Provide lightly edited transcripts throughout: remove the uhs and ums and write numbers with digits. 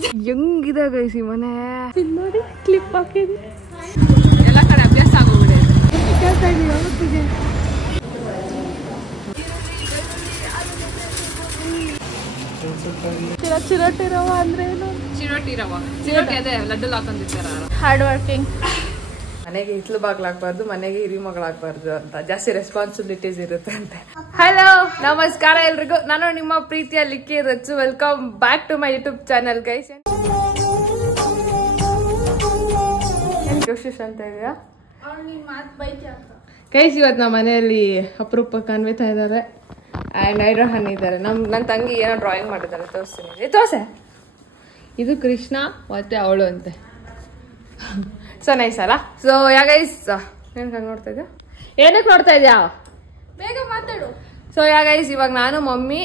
ಹೆಂಗಿದೆ ಗೈಸಿ ಮನೆ ನೋಡಿ ಕ್ಲಿಪ್ ಹಾಕಿದ್ವಿ ಎಲ್ಲ ಕಡೆ ಅಭ್ಯಾಸ ಆಗೋಗ್ಬಿಡೆ ಚಿರೋಟಿ ರವ ಅಂದ್ರೆ ಏನು? ಚಿರೋಟಿ ರವ ಚಿರೋಟಿ ಅದೇ ಲಡ್ಡು ಹಾಕೊಂಡಿರ್ತಾರ. Hard working. ಮನೆಗೆ ಹಿತ್ಲು ಬಾಗ್ಲಾಗ್ಬಾರ್ದು, ಮನೆಗೆ ಹಿರಿ ಮಗಳಾಗ್ಬಾರ್ದು ಅಂತ ಜಾಸ್ತಿ ರೆಸ್ಪಾನ್ಸಿಬಿಲಿಟೀಸ್ ಇರುತ್ತೆ ಅಂತೆ. ಹಲೋ ನಮಸ್ಕಾರ ಎಲ್ರಿಗೂ, ನಾನು ನಿಮ್ಮ ಪ್ರೀತಿಯ Likki Rachu. Welcome back to my YouTube channel guys. ಕೋಶಿಶ್ ಅಂತ ಇದೆಯಾ ಗೈಸ್? ಇವತ್ತು ನಮ್ಮ ಮನೆಯಲ್ಲಿ ಅಪರೂಪಕ್ಕೆ ಅನ್ವಿತಾ ಇದ್ದಾರೆ ಆ್ಯಂಡ್ ಐರೋಹನ್ ಇದ್ದಾರೆ. ನನ್ನ ತಂಗಿ ಏನೋ ಡ್ರಾಯಿಂಗ್ ಮಾಡಿದ್ದಾರೆ, ತೋರಿಸ್ತೀನಿ. ತೋರ್ಸೆ, ಇದು ಕೃಷ್ಣ ಮತ್ತೆ ಅವಳು ಅಂತೆ. ಸೊ ನೈಸ್ ಅಲ್ಲ? ಸೊ ಯಾ ಗೈಸ್, ಏನಕ್ಕೆ ನೋಡ್ತಾ ಇದ್ಯಾ? ಏನಕ್ಕೆ ನೋಡ್ತಾ ಇದ್ಯಾ? ಬೇಗ ಮಾತಾಡು. ಸೊ ಯಾ ಗೈಸ್, ಇವಾಗ ನಾನು ಮಮ್ಮಿ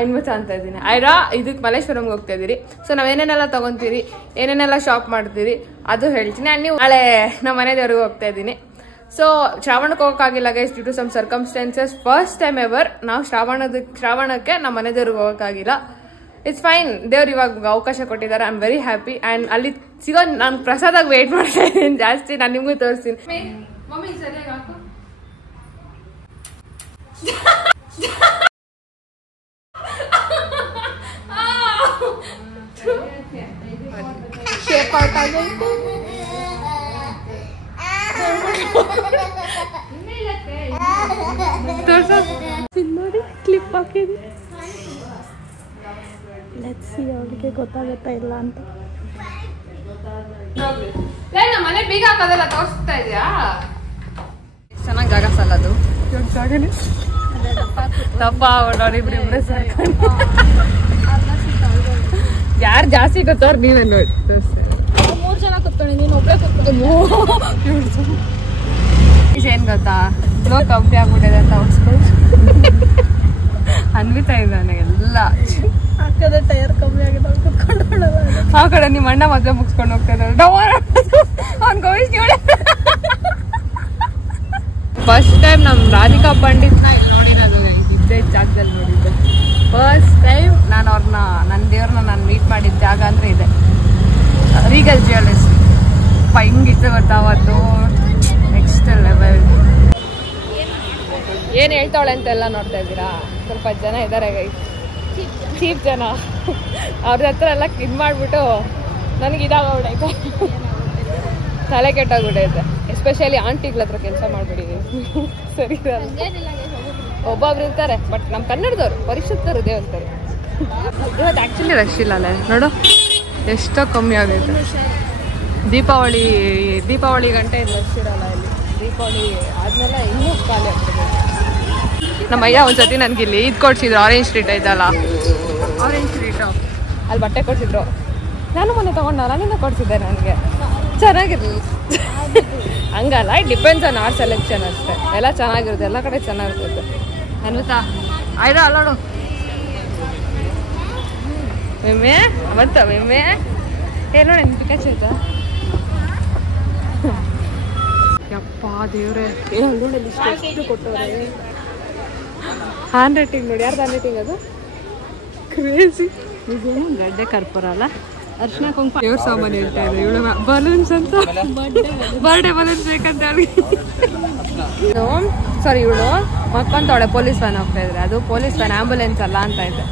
ಅನ್ವಿತಾ ಅಂತ ಇದ್ದೀನಿ. ಐರಾ ಇದಕ್ಕೆ ಮಲ್ಲೇಶ್ವರಂಗೆ ಹೋಗ್ತಾ ಇದ್ದೀರಿ. ಸೊ ನಾವು ಏನೇನೆಲ್ಲ ತಗೊಂತೀರಿ, ಏನೇನೆಲ್ಲ ಶಾಪ್ ಮಾಡ್ತೀರಿ ಅದು ಹೇಳ್ತೀನಿ. ಆ್ಯಂಡ್ ನೀವು ನಾಳೆ ನಮ್ಮ ಮನೆ ದೇವ್ರಿಗೆ ಹೋಗ್ತಾ ಇದ್ದೀನಿ. ಸೊ ಶ್ರಾವಣಕ್ಕೆ ಹೋಗೋಕ್ಕಾಗಿಲ್ಲ guys, due to some circumstances. First time ever ನಾವು ಶ್ರಾವಣಕ್ಕೆ ನಮ್ಮ ಮನೆ ದೇವ್ರಿಗೆ ಹೋಗೋಕ್ಕಾಗಿಲ್ಲ. ಇಟ್ಸ್ ಫೈನ್, ದೇವ್ರು ಇವಾಗ ಅವಕಾಶ ಕೊಟ್ಟಿದ್ದಾರೆ. I am very happy. And ಅಲ್ಲಿ ಸಿಗೋ ನಾನು ಪ್ರಸಾದಾಗ ವೇಟ್ ಮಾಡ್ತಾ ಇದ್ದೀನಿ ಜಾಸ್ತಿ. ನಾನು ನಿಮಗೂ ತೋರಿಸ್ತೀನಿ. ಮಮ್ಮಿ ಸರಿಯಾಗಿ ಹಾಕು. ಶೇಪ್ ಔಟ್ ಆಗೈತೆ. ನೋಡಿ ಕ್ಲಿಪ್ ಹಾಕಿದ್ವಿ. ಲೆಟ್ಸ್ ಸಿ ಅವಳಿಗೆ ಗೊತ್ತಾಗುತ್ತಾ ಇಲ್ಲ ಅಂತ. ನಮ್ಮ ಮನೆ ಬೀಗ ಹಾಕೋದೆಲ್ಲ ತೋರಿಸ್ತಾ ಇದೆಯಾ? ಚೆನ್ನಾಗಿ ಜಾಗ ಸಾಲದು ಜಾಗನೇ ತಪ್ಪ ಅವ್ರಿಬ್ರಿಬ್ರೆ ಸಾಕು. ಯಾರು ಜಾಸ್ತಿ ಗೊತ್ತವ್ರು ನೀವೇ ನೋಡಿ. 3 ಜನ ಕೂತ್ಕೊಳ್ಳಿ, ನೀನು ಒಬ್ಬರೇ ಕೂತ್ಕೊಂಡು. ಏನ್ ಗೊತ್ತಾ, ಫ್ಲೋ ಕಮ್ಮಿ ಆಗ್ಬಿಟ್ಟಿದೆ ಅಂತ ಹೊಸ್ಕೊಂಡು ಅನ್ವಿತಾ ಇದ್ದಾನೆ. ಎಲ್ಲ ಹಾಕದೆ ಟೈರ್ ಕಮ್ಮಿ ಆಗಿದೆ, ಕುತ್ಕೊಂಡು ಆ ಕಡೆ ನಿಮ್ಮ ಅಣ್ಣ ಮದುವೆ ಮುಗಿಸ್ಕೊಂಡು ಹೋಗ್ತಾ ಇದ್ದಾರೆ. ಫಸ್ಟ್ ಟೈಮ್ ನಮ್ ರಾಧಿಕಾ ಪಂಡಿತ್ನ ಇಲ್ಲಿ ನೋಡಿರೋದು, ಇದ್ದೇ ಜಾಗದಲ್ಲಿ ನೋಡಿದ್ದೆ ಫಸ್ಟ್ ಟೈಮ್. ನಾನು ಅವ್ರನ್ನ, ನನ್ನ ದೇವ್ರನ್ನ ನಾನು ಮೀಟ್ ಮಾಡಿದ ಜಾಗ ಅಂದ್ರೆ ಇದೆ, ರೀಗಲ್ ಜ್ಯುವೆಲ್ಲರ್ಸ್. ಹಿಂಗಿತ್ತು ಗೊತ್ತಾ ಅವತ್ತು, ನೆಕ್ಸ್ಟ್ ಲೆವೆಲ್. ಏನ್ ಹೇಳ್ತಾವಳೆ ಅಂತೆಲ್ಲ ನೋಡ್ತಾ ಇದ್ದೀರಾ? ಸ್ವಲ್ಪ ಜನ ಇದ್ದಾರೆ ಗೈಸ್, ಚೀಪ್ ಜನ. ಅವ್ರ ಹತ್ರ ಎಲ್ಲ ಇದು ಮಾಡ್ಬಿಟ್ಟು ನನಗೆ ಇದಾಗೋಗ್ಬಿಟ್ಟೈತೆ, ತಲೆ ಕೆಟ್ಟೋಗ್ಬಿಟ್ಟೈತೆ. ಎಸ್ಪೆಷಲಿ ಆಂಟಿಗಳ ಹತ್ರ ಕೆಲಸ ಮಾಡ್ಬಿಟ್ಟಿದ್ದೀವಿ. ಸರಿ, ಒಬ್ಬೊಬ್ರು ಇರ್ತಾರೆ, ಬಟ್ ನಮ್ಮ ಕನ್ನಡದವ್ರು ಪರಿಶುದ್ಧರು ದೇವಂತರು. ಇವತ್ತು ಆ್ಯಕ್ಚುಲಿ ರಶ್ ಇಲ್ಲ ಅಲ್ಲ, ನೋಡು ಎಷ್ಟೋ ಕಮ್ಮಿ ಆಗೈತೆ. ದೀಪಾವಳಿ ಗಂಟೆ ಇದು ರಶ್ ಇರಲ್ಲ ಇಲ್ಲಿ. ದೀಪಾವಳಿ ಆದ್ಮೇಲೆ ಇನ್ನೂ ಖಾಲಿ ಆಗ್ತದೆ. ನಮ್ಮ ಅಯ್ಯ ಒಂದ್ಸತಿ ನನಗೆ ಇಲ್ಲಿ ಇದು ಕೊಡ್ಸಿದ್ರು, ಆರೆಂಜ್ ಸ್ಟ್ರೀಟ್ ಐತಲ್ಲ, ಆರೆಂಜ್ ಸ್ಟ್ರೀಟು, ಅಲ್ಲಿ ಬಟ್ಟೆ ಕೊಡ್ಸಿದ್ರು. ನಾನು ಮೊನ್ನೆ ತೊಗೊಂಡಲ್ಲ, ನಿನ್ನ ಕೊಡ್ಸಿದ್ದೆ ನನಗೆ. ಚೆನ್ನಾಗಿರಲಿ ಹಂಗಲ್ಲ, it depends on our selection ಅಷ್ಟೇ. ಎಲ್ಲ ಚೆನ್ನಾಗಿರುತ್ತೆ, ಎಲ್ಲ ಕಡೆ ಚೆನ್ನಾಗಿರ್ತೈತೆ. ಅನ್ವಿತಾ ಆಯ್ತಾ ಅಲ್ಲೋಡು ಮೆಮ್ಮೆ ಬಂತ ಮೆಮ್ಮೆ. ಏನು ನೋಡಿ ಪಿಕಾಚು ಆಯ್ತಾ? ಯಪ್ಪ ದೇವ್ರೆ, ನೋಡಿ ಎಷ್ಟು ಕೊಟ್ಟವ್ರೆ. ಹ್ಯಾಂಡ್ ರೈಟಿಂಗ್ ನೋಡಿ, ಯಾರ್ದು ಹ್ಯಾಂಡ್ ರೈಟಿಂಗ್ ಅದು? ಕ್ರೇಜಿ. ಇದೇನು ಗಡ್ಡೆ ಕರ್ಪೂರ ಅಲ್ಲ, ಅರ್ಶಿನ ಕುಂಕುಮ. ದೇವ್ರ ಸಾಮಾನು ಹೇಳ್ತಾ ಇದೆ ಇವಳು. ಬಲೂನ್ಸ್ ಅಂತ, ಬರ್ಡೇ ಬಲೂನ್ಸ್ ಬೇಕಂತ ಹೇಳಿ. ಸಾರಿ, ಇವಳು ಮಕ್ಕಂತವಳೆ ಪೊಲೀಸ್ ವ್ಯಾನ್ ಹೋಗ್ತಾ ಇದ್ರೆ, ಅದು ಪೊಲೀಸ್ ವ್ಯಾನ್, ಆಂಬುಲೆನ್ಸ್ ಅಲ್ಲ ಅಂತ ಇದೆ.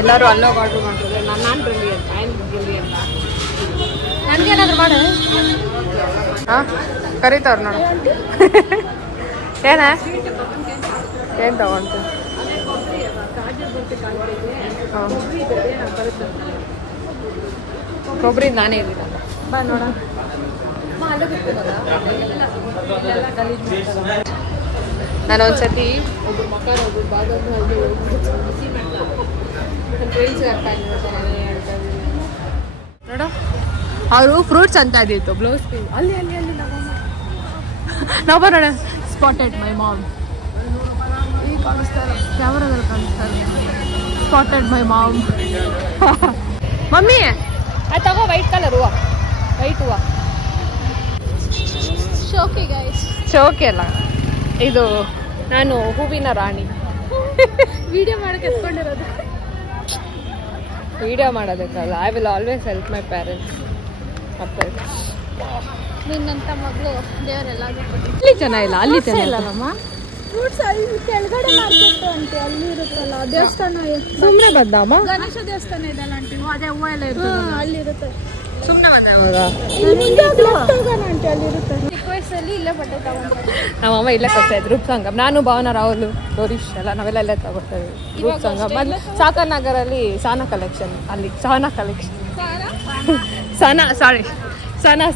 ಎಲ್ಲರೂ ಅಲ್ಲೋಗಿ ಆರ್ಡ್ರ್ ಮಾಡ್ತಿದ್ರೆ ನಾನು ಬ್ರಿಲಿಯಂಟ್, ಬ್ರಿಲಿಯಂಟ್. ನನಗೇನಾದ್ರು ಮಾಡು. ಹಾಂ ಕರೀತವ್ರು ನೋಡು. ಏನು ತಗೊಂಡು ಕೊಬ್ಬರಿ ನಾನೇ ಇದ್ದೀನ. ಬಾ ನೋಡ, ನಾನು ಒಂದ್ಸತಿ ಒಬ್ರು ಮಕ್ಕ ಒಬ್ರು ಬಾದಾಮಿ ಅಲ್ಲಿ ನೋಡು, ಅವರು ಫ್ರೂಟ್ಸ್ ಅಂತ ಇದ್ದಿತ್ತು. ಬ್ಲೌಸ್ ಅಲ್ಲಿ ಅಲ್ಲಿ ಅಲ್ಲಿ ನಾವು ಬರೋಣ. Spotted my mom. ಈಗ ಕಾಣಿಸ್ತಾರೆ, ಕ್ಯಾಮ್ರಾದಲ್ಲಿ ಕಾಣಿಸ್ತಾರೆ. Spotted my mom. ಮಮ್ಮಿ ಅದು ತಗೋ, ವೈಟ್ ಕಲರ್ ಹೂವು, ವೈಟ್ ಹೂವು. ಶೋಕಿ ಗೈಸ್, ಶೋಕಿ ಅಲ್ಲ ಇದು, ನಾನು ಹೂವಿನ ರಾಣಿ. ವಿಡಿಯೋ ಮಾಡಕ್ಕೆ ಎತ್ಕೊಂಡಿರೋದು. ವಿಡಿಯೋ ಮಾಡೋದಕ್ಕಲ್ಲ. I will always help my parents. ಮತ್ತೆ ನಿನ್ನಂತ ಮಗಳು ದೇವರೆಲ್ಲ ಇಲ್ಲಿ ಚೆನ್ನಾಗಿಲ್ಲ, ಅಲ್ಲಿ ಚೆನ್ನಾಗಿಲ್ಲಮ್ಮ. ಫ್ರೂಟ್ಸ್ ಅಲ್ಲಿ ಕೆಳಗಡೆ ಮಾರ್ಕೆಟ್ ಅಂತೆ, ಅಲ್ಲಿ ಇರುತ್ತಲ್ಲ ದೇವಸ್ಥಾನ. ಸುಮ್ಮನೆ ಬಂದಮ್ಮ. ಗಣೇಶ ದೇವಸ್ಥಾನ ಇದೆಲ್ಲ ಆಂಟಿ, ಅದೇ ಹೂವು ಎಲ್ಲ ಇರುತ್ತೆ, ಅಲ್ಲಿ ಇರುತ್ತೆ. ಸುಮ್ಮನೆ ಬಂದ ಆಂಟಿ, ಅಲ್ಲಿ ಇರುತ್ತೆ. ಚಿಕ್ಕ ವಯಸ್ಸಲ್ಲಿ ಇಲ್ಲೇ ಬಟ್ಟೆ ತಗೊಂಡು ನಮ್ಮಮ್ಮ ಇಲ್ಲೇ ಕೊಡ್ತಾ ಇದ್ರು. ರೂಪ್ ಸಂಗಮ್. ನಾನು ಭಾವನ, ರಾಹುಲ್, ಗೌರೀಶ್ ಎಲ್ಲ ನಾವೆಲ್ಲ ಇಲ್ಲೇ ತಗೊಳ್ತಾ ಇದ್ವಿ. ರೂಪ್ ಸಂಗಮ್ ಮೊದಲು ಸಾಕರ್ ನಗರಲ್ಲಿ ಸಾನಾ ಕಲೆಕ್ಷನ್, ಅಲ್ಲಿ Sana collection,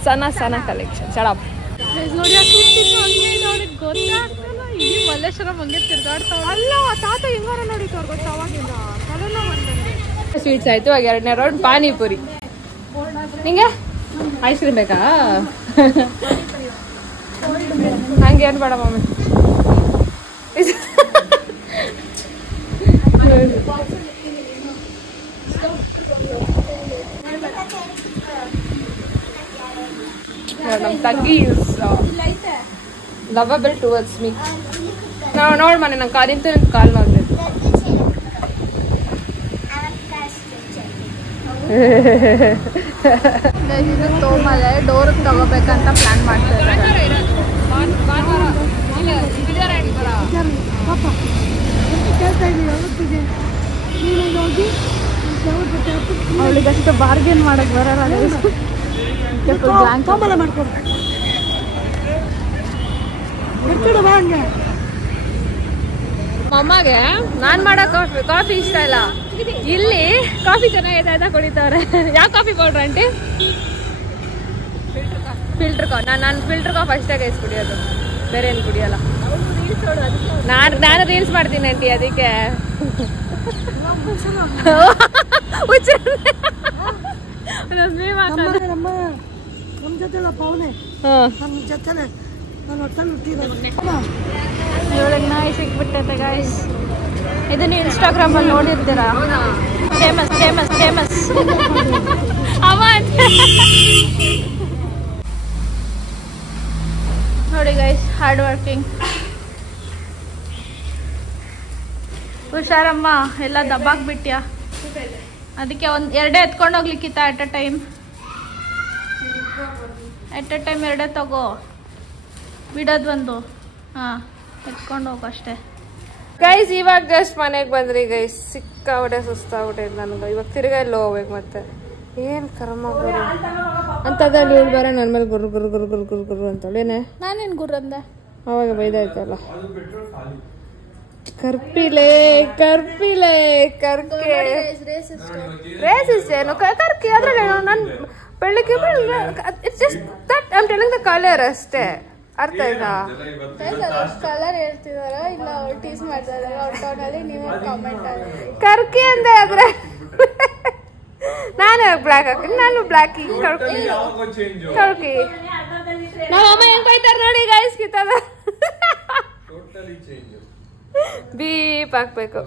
Sana collection. Shut up ನೋಡಿ ಅವ್ರಿಗೆ ಗೊತ್ತಾಗ್ತಲ್ಲ, ಇಡೀ ಮಲ್ಲೇಶ್ವರಂ ಹಂಗೆ ತಿರ್ಗಾಡ್ತಾವ. ಅಲ್ಲ ತಾತ ಹೆಂಗಾರ ನೋಡಿತ್ತು ಅವ್ರು ಗೊತ್ತ, ಅವಾಗಿಂದ ತಲೆನೋ ಬಂದಂಗೆ. ಸ್ವೀಟ್ಸ್ ಆಯ್ತು. ಇವಾಗ 2ನೇ ರೌಂಡ್ ಪಾನಿಪುರಿ. ನಿಂಗೆ ಐಸ್ ಕ್ರೀಮ್ ಬೇಕಾ? ಹಂಗೆ ಏನು ಬೇಡ ಮಮ್ಮಿ. ನಮ್ಮ ತಂಗಿ ಲವಬಲ್ ಟುವರ್ಡ್ಸ್ ಮೀ. ನಾವು ನೋಡ್ ಮನೆ ನಂಗೆ ಕಾಲಿಂತ ಕಾಲ್ ಮಾಡ್ಬೇಕು. ತೋಮಲೆ ಡೋರ್ ತಗೋಬೇಕಂತ ಪ್ಲಾನ್ ಮಾಡ್ತಾರೆ. ಅವಳಿಗಷ್ಟು ಬಾರ್ಗೇನ್ ಮಾಡಕ್ ಬರಲ್ಲ. ಅಮ್ಮಗೆ ನಾನ್ ಮಾಡೋ ಕಾಫಿ ಇಷ್ಟ ಇಲ್ಲ. ಇಲ್ಲಿ ಕಾಫಿ ಚೆನ್ನಾಗಿದೆ ಅಂತ ಕುಡಿತವ್ರೆ. ಯಾವ coffee powder aunty? Filter coffee. ನಾನು ಫಿಲ್ಟರ್ ಕಾಫಿ ಅಷ್ಟೇ ಗೈಸ್ ಕುಡಿಯೋದು, ಬೇರೆ ಏನು ಕುಡಿಯಲ್ಲ. ನಾನು ರೀಲ್ಸ್ ಮಾಡ್ತೀನಿ ಆಂಟಿ, ಅದಕ್ಕೆ ಸಿಕ್ಬಿಟ್ಟೈತೆ ಗೈಸ್. ಇದನ್ನ ಇನ್ಸ್ಟಾಗ್ರಾಮ್ ಅಲ್ಲಿ ನೋಡಿರ್ತೀರಾ, ಫೇಮಸ್ ಫೇಮಸ್ ಫೇಮಸ್. ನೋಡಿ ಗೈಸ್, ಹಾರ್ಡ್ ವರ್ಕಿಂಗ್. ಹುಷಾರಮ್ಮ, ಎಲ್ಲ ದಬ್ಬಾಕ್ಬಿಟ್ಯಾ. ಅದಕ್ಕೆ ಎರಡೇ ಎತ್ಕೊಂಡು ಹೋಗ್ಲಿಕ್ಕಿತ್ತ ಎಟ್ ಎ ಟೈಮ್ 2 ತಗೋ, ಬಿಡೋದು ಒಂದು. ಹಾಂ, ಎತ್ಕೊಂಡು ಹೋಗು ಅಷ್ಟೇ. ಗೈಸ್ ಇವಾಗ ಜಸ್ಟ್ ಮನೆಗೆ ಬಂದ್ರಿ ಗೈಸ್. ಸಿಕ್ಕಾಬಿಟ್ಟೆ ಸುಸ್ತಾಗ್ಬಿಟ್ಟೈತೆ ನನಗೆ. ಇವಾಗ ತಿರ್ಗಾ ಎಲ್ಲ ಹೋಗ್ಬೇಕು. ಮತ್ತೆ ಏನು ಕರ್ಮ ಗುರು ಅಂತದಲ್ಲಿ ಇವಳು ಬೇರೆ ನನ್ನ ಮೇಲೆ ಗುರು ಗುರು ಗುರು ಗುರು ಗುರು ಗುರು ಅಂತೇಳೇನೆ. ನಾನೇನು ಗುರು ಅಂದೆ? ಅವಾಗ ಬೈದಾಯ್ತಲ್ಲ. ಕರ್ಪಿಲೆ ಕರ್ಪಿಲೆ ಕರ್ಕೆ ರೇಸಿಸ್ಟ್ ಏನು ಕರ್ಕಿ ಅದ್ರಲ್ಲಿ ನಾನು ಬೆಳಗ್ಗೆ it's just that I am telling the colour ಅಷ್ಟೇ. ಅರ್ಥ ಆಯ್ತಾ? ಕಲರ್ ಹೇಳ್ತಿದಾರ ಇಲ್ಲ ಟೀಸ್ ಮಾಡ್ತಾರೆ ಔಟ್ನಲ್ಲಿ, ನೀವು ಕಾಮೆಂಟ್ ಆಗಿ ಕರ್ಕಿ ಅಂತ ಆದ್ರೆ ನಾನು ಬ್ಲ್ಯಾಕ್ ಹಾಕ್ತೀನಿ. ನಾನು ಬ್ಲ್ಯಾಕ್ ಕರ್ಕಿ ಕರ್ಕಿ. ನಮ್ಮಮ್ಮ ಹೆಂಗ್ ಬೈತಾರ ನೋಡಿ ಗೈಸ್. ಕಿತ್ತದ ಬೀಪ್ ಹಾಕ್ಬೇಕು.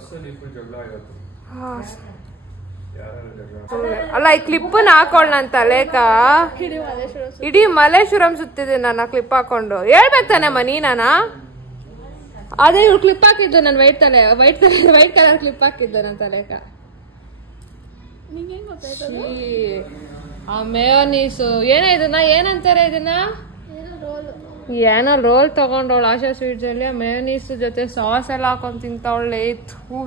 ಅಲ್ಲ ಈ ಕ್ಲಿಪ್ಪನ್ನ ಹಾಕೊಳ್ಳ ನನ್ನ ತಲೆಕ. ಇಡೀ ಮಲ್ಲೇಶ್ವರಂ ಸುತ್ತಿದೆ ನಾನು ಕ್ಲಿಪ್ ಹಾಕೊಂಡು. ಹೇಳ್ಬೇಕು ತಾನೆ ಮನಿ ನಾನ. ಅದೇ ಇವ್ರು ಕ್ಲಿಪ್ ಹಾಕಿದ್ದು ನನ್ನ ವೈಟ್ ಕಲರ್ ಕ್ಲಿಪ್ ಹಾಕಿದ್ದು ನನ್ನ ತಲೆಕ. ಆ ಮೇಯೋನೀಸು ಏನ ಇದನ್ನ ಏನಂತಾರೆ ಇದನ್ನ? ಏನೋ ರೋಲ್ ತಗೊಂಡವಳು ಆಶಾ ಸ್ವೀಟ್ಸ್ ಅಲ್ಲಿ. ಮೇಯೋನೀಸ್ ಜೊತೆ ಸಾಸ್ ಎಲ್ಲ ಹಾಕೊಂಡ್ ತಿಂತವಳೆ.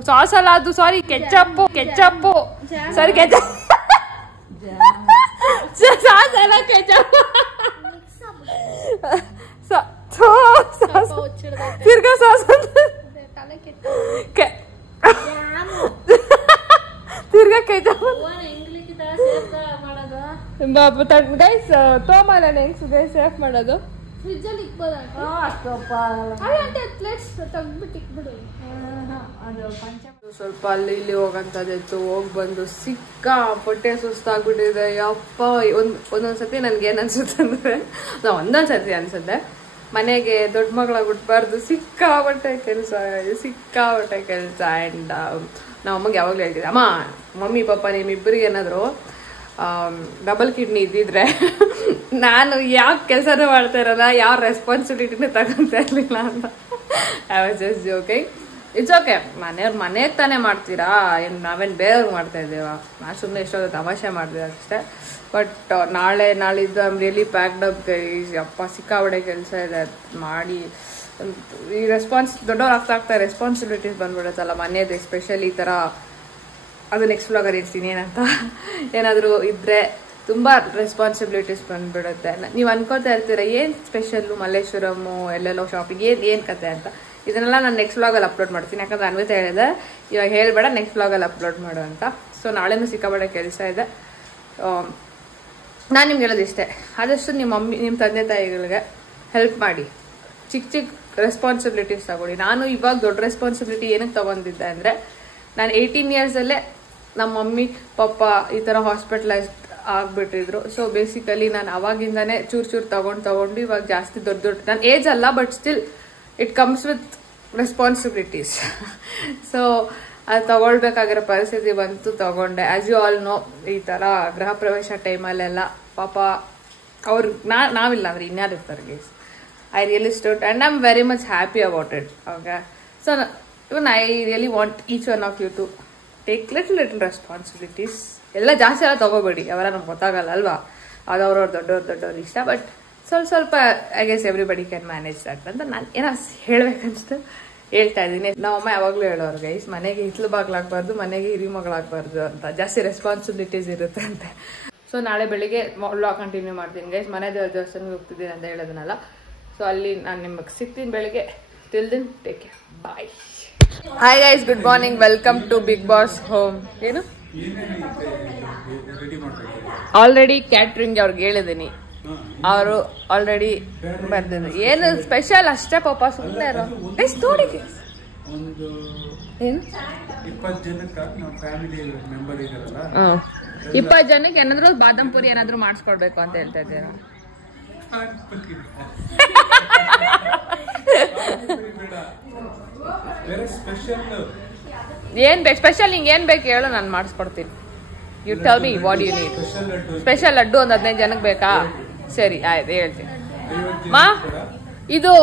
ಸಾಸ್ ಅಲ್ಲ ಅದು, ಸಾರಿ ಕೆಚ್ಚಪ್ಪು ಸಾರಿ ಕೆಚ್ಚಪ್. ಸಾಸ್ ಎಲ್ಲ ಕೆಚ್ಚಪ್. ತಿರ್ಗಾ ಸಾಸ್ ತಿರ್ಗಾ ಕೆಚ್ಚಪ್. ಗೈಸ್ ತೋಮಲ್ಲ ಹೆಂಗ್ ಗೈಸ್ ಸೇಫ್ ಮಾಡೋದು? ಫ್ರಿಜ್ಜಲ್ಲಿ ಇಕ್ಬೋದ? ಸ್ವಲ್ಪ ಅಲ್ಲಿ ಇಲ್ಲಿ ಹೋಗಂತದಿತ್ತು. ಹೋಗಿ ಬಂದು ಸಿಕ್ಕಾಪಟ್ಟೆ ಸುಸ್ತಾಗ್ಬಿಟ್ಟಿದೆ. ಯಪ್ಪ ಒಂದೊಂದ್ಸತಿ ನನ್ಗೆ ಏನ್ ಅನ್ಸುತ್ತೆ ಅಂದ್ರೆ, ಒಂದೊಂದ್ಸತಿ ಅನ್ಸುತ್ತೆ ಮನೆಗೆ ದೊಡ್ಡ ಮಗಳಾಗ್ಬಿಟ್ಬಾರ್ದು. ಸಿಕ್ಕಾಪಟ್ಟೆ ಕೆಲಸ ಅಂಡ್ ನಾವು ಅಮ್ಮಗೆ ಯಾವಾಗ್ಲೂ ಹೇಳ್ತಿದ್ದೆ, ಅಮ್ಮ ಮಮ್ಮಿ ಪಾಪ ನಿಮ್ಮಿಬ್ಬರಿಗೆ ಏನಾದ್ರು ಡಬಲ್ ಕಿಡ್ನಿ ಇದ್ದಿದ್ರೆ ನಾನು ಯಾವ ಕೆಲಸನೂ ಮಾಡ್ತಾ ಇರಲ್ಲ, ಯಾವ ರೆಸ್ಪಾನ್ಸಿಬಿಲಿಟಿನೂ ತಗೊಂತ ಇರಲಿಲ್ಲ ಅಂತ. I was just joking. It's okay. ಮನೆಗೆ ತಾನೇ ಮಾಡ್ತೀರಾ, ಏನು ನಾವೇನು ಬೇರೆಯವ್ರಿಗೆ ಮಾಡ್ತಾ ಇದ್ದೀವ? ನಾ ಸುಮ್ಮನೆ ಎಷ್ಟೊಂದು ತಮಾಷೆ ಮಾಡಿದೆ ಅಷ್ಟೇ. ಬಟ್ ನಾಳಿದ್ದು I'm really packed up guys. ಅಪ್ಪ ಸಿಕ್ಕಾಬಡೆ ಕೆಲಸ ಇದೆ ಮಾಡಿ. ಈ ದೊಡ್ಡವ್ರು ಆಗ್ತಾ ರೆಸ್ಪಾನ್ಸಿಬಿಲಿಟೀಸ್ ಬಂದ್ಬಿಡುತ್ತಲ್ಲ ಮನೆಯದು. ಎಸ್ಪೆಷಲಿ ಈ ಥರ ಅದು ನೆಕ್ಸ್ಟ್ ವ್ಲಾಗಲ್ಲಿ ಇರ್ತೀನಿ ಏನಂತ. ಏನಾದರೂ ಇದ್ದರೆ ತುಂಬ ರೆಸ್ಪಾನ್ಸಿಬಿಲಿಟೀಸ್ ಬಂದ್ಬಿಡುತ್ತೆ. ನೀವು ಅನ್ಕೋತಾ ಇರ್ತೀರ ಏನು ಸ್ಪೆಷಲ್ಲು ಮಲ್ಲೇಶ್ವರಮ್ಮು ಎಲ್ಲೆಲ್ಲೋ ಶಾಪಿಂಗ್ ಏನು ಕತೆ ಅಂತ. ಇದನ್ನೆಲ್ಲ ನಾನು ನೆಕ್ಸ್ಟ್ ವ್ಲಾಗಲ್ಲಿ ಅಪ್ಲೋಡ್ ಮಾಡ್ತೀನಿ. ಯಾಕಂದ್ರೆ ಅನ್ವಿತ ಹೇಳಿದೆ ಇವಾಗ ಹೇಳಬೇಡ, ನೆಕ್ಸ್ಟ್ ವ್ಲಾಗಲ್ಲಿ ಅಪ್ಲೋಡ್ ಮಾಡು ಅಂತ. ಸೊ ನಾಳೆನೂ ಸಿಕ್ಕಾಬಡೆ ಕೆಲಸ ಇದೆ. ನಾನು ನಿಮ್ಗೆ ಹೇಳೋದಿಷ್ಟೇ, ಆದಷ್ಟು ನಿಮ್ಮ ತಂದೆ ತಾಯಿಗಳಿಗೆ ಹೆಲ್ಪ್ ಮಾಡಿ. ಚಿಕ್ಕ ರೆಸ್ಪಾನ್ಸಿಬಿಲಿಟೀಸ್ ತಗೊಳ್ಳಿ. ನಾನು ಇವಾಗ ದೊಡ್ಡ ರೆಸ್ಪಾನ್ಸಿಬಿಲಿಟಿ ಏನಕ್ಕೆ ತಗೊಂಡಿದ್ದೆ ಅಂದರೆ, ನಾನು 18 ಇಯರ್ಸಲ್ಲೇ ನಮ್ಮ ಮಮ್ಮಿ ಪಪ್ಪ ಈ ಥರ ಹಾಸ್ಪಿಟಲೈಸ್ಡ್ ಆಗಿಬಿಟ್ಟಿದ್ರು. ಸೊ ಬೇಸಿಕಲಿ ನಾನು ಅವಾಗಿಂದಾನೇ ಚೂರು ತಗೊಂಡು ಇವಾಗ ಜಾಸ್ತಿ ದೊಡ್ಡ ನನ್ನ ಏಜ್ ಅಲ್ಲ, but still it comes with responsibilities. So ಅದು ತಗೊಳ್ಬೇಕಾಗಿರೋ ಪರಿಸ್ಥಿತಿ ಬಂತು, ತಗೊಂಡೆ. ಆಸ್ ಯು ಆಲ್ ನೋ, ಈ ಥರ ಗೃಹ ಪ್ರವೇಶ ಟೈಮಲ್ಲೆಲ್ಲ ಪಾಪ ಅವ್ರು ನಾವಿಲ್ಲ ಅಂದ್ರೆ ಇನ್ಯಾರು ಇರ್ತಾರೆ guys. I really stood and I'm very much happy about it. Okay, so even I really want each one of you to take little responsibilities. ಎಲ್ಲ ಜಾಸ್ತಿ ಎಲ್ಲ ತಗೋಬೇಡಿ, ಅವರ ನಮ್ಗೆ ಗೊತ್ತಾಗಲ್ಲ ಅಲ್ವಾ, ಅದವ್ರವ್ರು ದೊಡ್ಡವ್ರು ಇಷ್ಟ. ಬಟ್ ಸ್ವಲ್ಪ I guess everybody can manage that ಅಂತ ನಾನು ಏನೋ ಹೇಳ್ಬೇಕನ್ಸ್ತು ಹೇಳ್ತಾ ಇದ್ದೀನಿ. ನಮ್ಮಮ್ಮ ಯಾವಾಗಲೂ ಹೇಳೋರು ಗೈಸ್, ಮನೆಗೆ ಹಿತ್ಲು ಬಾಗ್ಲಾಗಬಾರ್ದು, ಮನೆಗೆ ಹಿರಿ ಮಗಳಾಗಬಾರ್ದು ಅಂತ. ಜಾಸ್ತಿ ರೆಸ್ಪಾನ್ಸಿಬಿಲಿಟೀಸ್ ಇರುತ್ತೆ ಅಂತೆ. ಸೊ ನಾಳೆ ಬೆಳಿಗ್ಗೆ ವ್ಲಾಗ್ ಕಂಟಿನ್ಯೂ ಮಾಡ್ತೀನಿ ಗೈಸ್. ಮನೆ ದೇವಸ್ಥಾನಕ್ಕೆ ಹೋಗ್ತಿದ್ದೀನಿ ಅಂತ ಹೇಳೋದನ್ನಲ್ಲ. ಸೊ ಅಲ್ಲಿ ನಾನು ನಿಮಗೆ ಸಿಗ್ತೀನಿ ಬೆಳಿಗ್ಗೆ. Till then take care, bye. Hi guys, good morning, welcome to Bigg Boss home. ಏನು ಆಲ್ರೆಡಿ ಕ್ಯಾಟ್ರಿಂಗ್ ಅವ್ರಿಗೆ ಹೇಳಿದ್ದೀನಿ, ಅವರು ಆಲ್ರೆಡಿ ಬರ್ದಿದ್ರು. ಏನು ಸ್ಪೆಷಲ್ ಅಷ್ಟೇ ಪಾಪ, ಸುಮ್ಮನೆ ಎಷ್ಟು ನೋಡಿ ಏನು 20 ಜನಕ್ಕೆ ಏನಾದ್ರು ಬಾದಾಮ್ ಪುರಿ ಏನಾದ್ರು ಮಾಡಿಸ್ಕೊಡ್ಬೇಕು ಅಂತ ಹೇಳ್ತಾ ಇದ್ದೀರಾ? ಏನ್ ಬೇಕು ಸ್ಪೆಷಲ್? ನಿಂಗೆ ಏನ್ ಬೇಕು ಹೇಳು, ನಾನು ಮಾಡಿಸ್ಕೊಡ್ತೀನಿ. You tell me what you need. Special laddu ಒಂದು 15 ಜನಕ್ಕೆ ಬೇಕಾ? ಸರಿ ಆಯ್ತು, ಹೇಳ್ತೀನಿ. ಮಾ ಇದು